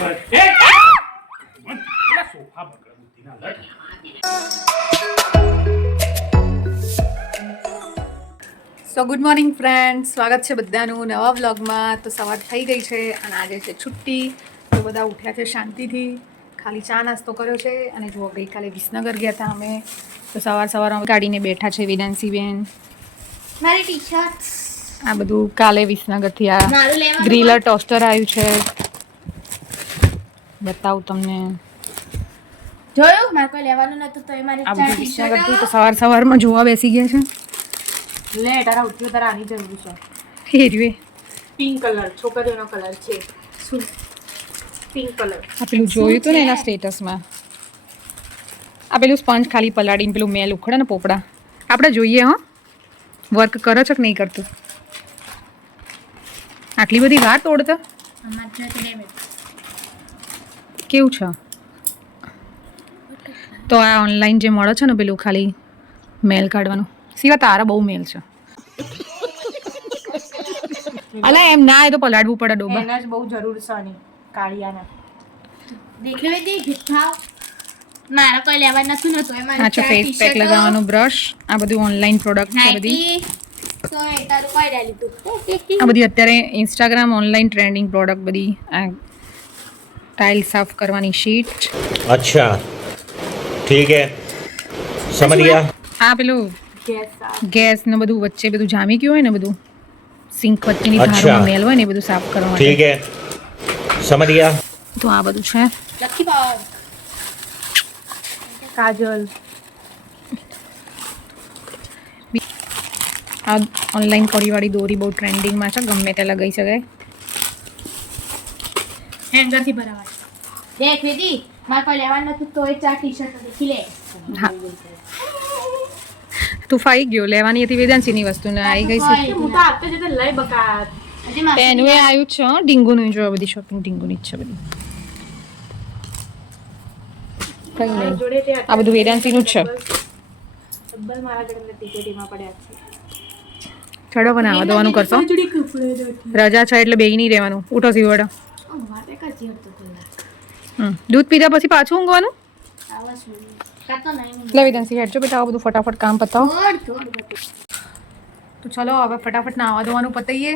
એ! પેલા સોફા બગડે બુદ્ધિના સો ગુડ મોર્નિંગ ફ્રેન્ડ સ્વાગત છે બધાનું નવા વ્લોગમાં તો સવાર થઈ ગઈ છે અને આજે છે છુટ્ટી. તો બધા ઉઠ્યા છે શાંતિથી. ખાલી ચા નાસ્તો કર્યો છે અને જુઓ ગઈકાલે વિસનગર ગયા હતા અમે. તો સવાર સવાર અમે કાઢીને બેઠા છે વેદાંશી બેન મારી ટીચર આ બધું કાલે વિસનગરથી આ ગ્રીલર ટોસ્ટર આવ્યું છે. બતાવું તમને. જોયું? મારે કોઈ લેવાનું નતું તો એ મારી આ ચાર બધું ટી વિસનગરથી તો સવાર સવારમાં જોવા બેસી ગયા છે. લે તારા ઉઠ્યો તારા આની જરૂર છે. હેરવે. પિંક કલર છોકરીઓનો કલર છે. શું? Pink colour. આ પેલું જોયું હતું ને એના સ્ટેટસમાં? આ પેલું સ્પંજ ખાલી પલાળીને પેલું મેલ ઉખડે ને પોપડા. આપણે જોઈએ હો. વર્ક કરો છો કે નહીં કરતું? આટલી બધી વાત તોડતો. કેવું છે? તો આ ઓનલાઈન જે મળે છે ને પેલું ખાલી મેલ કાઢવાનું. સિવાય તારા બહુ મેલ છે. અલા એમ ના એ તો પલાળવું પડે ડોબા. એના જ બહુ જરૂર છે ને કાળિયાના. દેખલો દે ગીઠાવ મારે કોઈ લેવા નથી નતો એ મારા આ ફેસ પેક લગાવવાનું બ્રશ આ બધું ઓનલાઈન પ્રોડક્ટ છે બધી. આ બધી અત્યારે ઇન્સ્ટાગ્રામ ઓનલાઈન ટ્રેન્ડિંગ પ્રોડક્ટ બધી આ ટાઇલ સાફ કરવાની શીટ अच्छा ठीक है समझ गया આ પેલું ગેસ ગેસ ને બધું વચ્ચે બધું જામી ગયું હોય ને બધું સિંક વચ્ચેની અચ્છા. ધારમાં મેલ હોય ને એ બધું સાફ કરવા ठीक માટે है समझ गया તો આ બધું છે લકી પાવર કાજલ આ ઓનલાઈન કડીવાળી દોરી બહુ ટ્રેન્ડિંગમાં છે ગમે તે લગાવી શકાય હેંગરથી ભરાવા દેખ વેદી મારે કોઈ લેવાનું તો એ ચાર ટી-શર્ટો દેખી લે. તું ફાઈ ગયો લેવાની હતી વેદાંશીની વસ્તુ ને આવી ગઈ છે. હું તો આપતે જતે લઈ બકા હજી એનું એ આવ્યું છે ડીંગુનું જો આ બધી શોપિંગ ડીંગુની જ છે બધી. કઈ નહીં. આ બધું વેદાંતીનું જ છે. ચડો પણ આવા દવાનું કરશો? રજા છે એટલે બેહી નહીં રહેવાનું. ઉઠો સીવડો. હમ. દૂધ પીધા પછી પાછું ઊંઘવાનું? લેવી નહીં વિધાનસી હેડજો બેટા આવું બધું ફટાફટ કામ પતાવો. તો ચલો હવે ફટાફટ નાવા ધોવાનું પતાઈએ.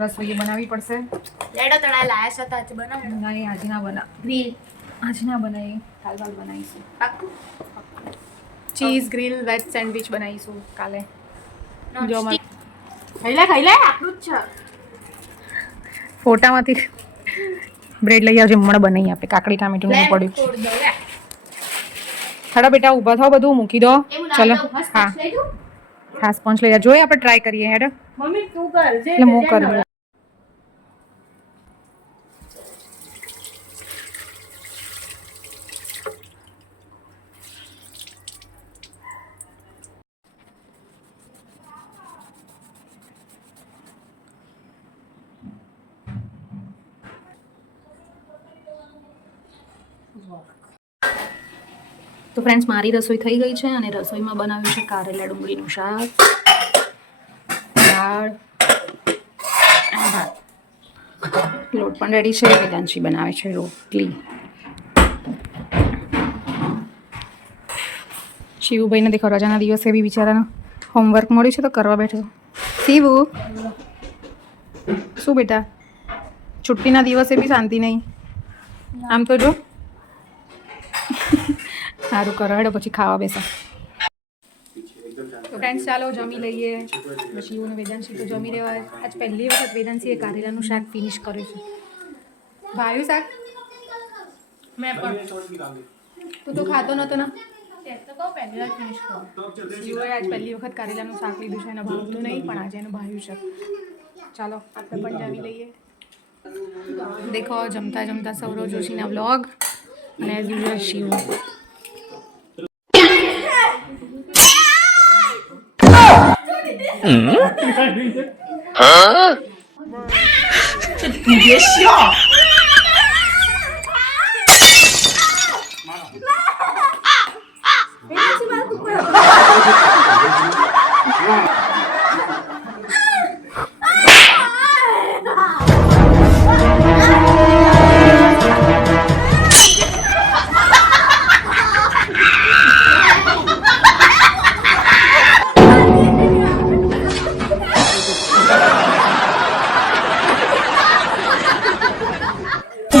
રસોઈ બનાવવી પડશે. લેડો તળા લાયા છો તો આજે બનાવ. ના એ આજે ના બના. ગ્રીલ. આજે ના બનાવી કાલ કાલ બનાવીશું. પાક્કું ચીઝ ગ્રીલ વેજ સેન્ડવિચ બનાવીશું કાલે. જો મત ખાઈ લે ખાઈ લે. આપણું જ છે. ફોટામાંથી બ્રેડ લઈ આવજે હમણાં બનાવી આપે. કાકડી ટામેટું પડ્યું. તોડ દો બેટા ઊભા થાવ બધું મૂકી દો. ચલો. હા. હા સ્પોન્જ લઈ જાય જોઈએ આપણે ટ્રાય કરીએ હેડ. મમ્મી તું કર. જે એટલે હું કરું. તો ફ્રેન્ડ્સ મારી રસોઈ થઈ ગઈ છે અને રસોઈમાં બનાવ્યું છે કારેલા ડુંગળીનું શાક, દાળ લોટ પણ રેડી છે, વેદાંશી બનાવે છે રોટલી. શિવુભાઈને દેખો રજાના દિવસે બી બિચારાને હોમવર્ક મળ્યું છે તો કરવા બેઠો શિવુ, શું બેટા? છુટ્ટીના દિવસે બી શાંતિ નહીં? આમ તો જો. સારું કરો. હેડો પછી ખાવા બેસા. તો ફ્રેન્ડ્સ ચાલો જમી લઈએ. હું વેદાંશી તો જમી રહેવા આજ પહેલી વખત વેદાંશીએ કારેલાનું શાક ફિનિશ કર્યું છે. ભાવ્યું શાક? મેં પણ. તું તો ખાતો નતો ને? જીવોએ આજ પહેલી વખત કારેલાનું શાક લીધું છે એને ભાવતું નહીં પણ આજે એનું ભાવ્યું છે. ચાલો આપણે પણ જમી લઈએ. દેખો જમતા જમતા સૌરવ જોશીના વ્લોગ અને એઝ યુઝ્યુઅલ શિવ. 嗯，这你别笑。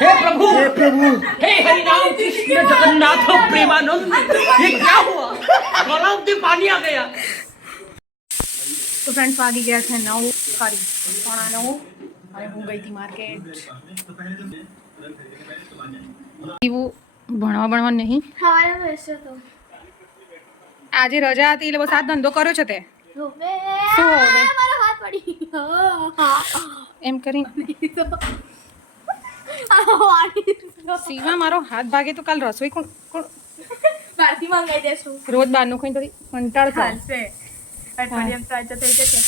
हे प्रभु हे प्रभु हे हरिनाम कृष्ण जगन्नाथ प्रेमानंद ये क्या हुआ गलाव में पानी आ गया તો ફ્રેન્ડ્સ વાગી ગયા છે નવ સોરી પોણા નવ અને હું ગઈ હતી માર્કેટ એવું ભણવા ભણવા નહીં સવારે બેસ્યો તો આજે રજા હતી એટલે બસ આ ધંધો કર્યો છે તે રોવે શું હવે? મારો હાથ પડી ગયો એમ કરી સીવા મારો હાથ ભાગે તો કાલ રસોઈ કોણ કોણ બહારથી મંગાઈ દેશું. રોજ બહારનું ખાઈને તો કંટાળ થાય. અઠવાડિયામાં તો આજે થઈ જશે.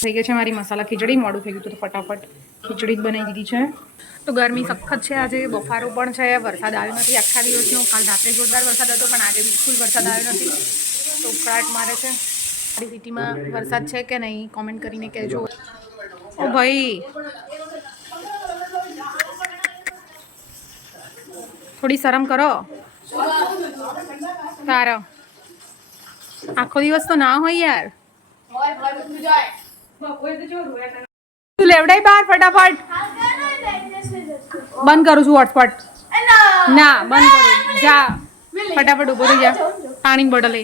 થઈ ગઈ છે મારી મસાલા ખીચડી મોડું થઈ ગયું હતું તો ફટાફટ ખીચડી જ બનાવી દીધી છે. તો ગરમી સખત છે આજે બફારો પણ છે વરસાદ આવ્યો નથી આખા દિવસનો. કાલ રાત્રે જોરદાર વરસાદ હતો પણ આજે બિલકુલ વરસાદ આવ્યો નથી. તો ઉકળાટ મારે છે. સિટીમાં વરસાદ છે કે નહીં કોમેન્ટ કરીને કહેજો ઓ ભાઈ થોડી શરમ કરો તારો આખો દિવસ તો ના હોય યાર તું લેવડાઈ બહાર ફટાફટ બંધ કરું છું હોટસ્પોટ ના બંધ કરું જા ફટાફટ ઊભો થઈ જા પાણી બોટલ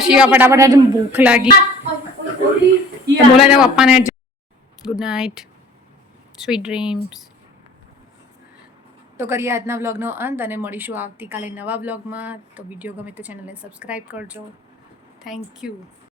શિવા ફટાફટ આજે ભૂખ લાગી. તો બોલા જા. પપ્પાને ગુડ નાઇટ સ્વીટ ડ્રીમ્સ તો કરીએ આજના વ્લોગનો અંત અને મળીશું આવતીકાલે નવા વ્લોગમાં તો વીડિયો ગમે તો ચેનલને સબસ્ક્રાઈબ કરજો. Thank you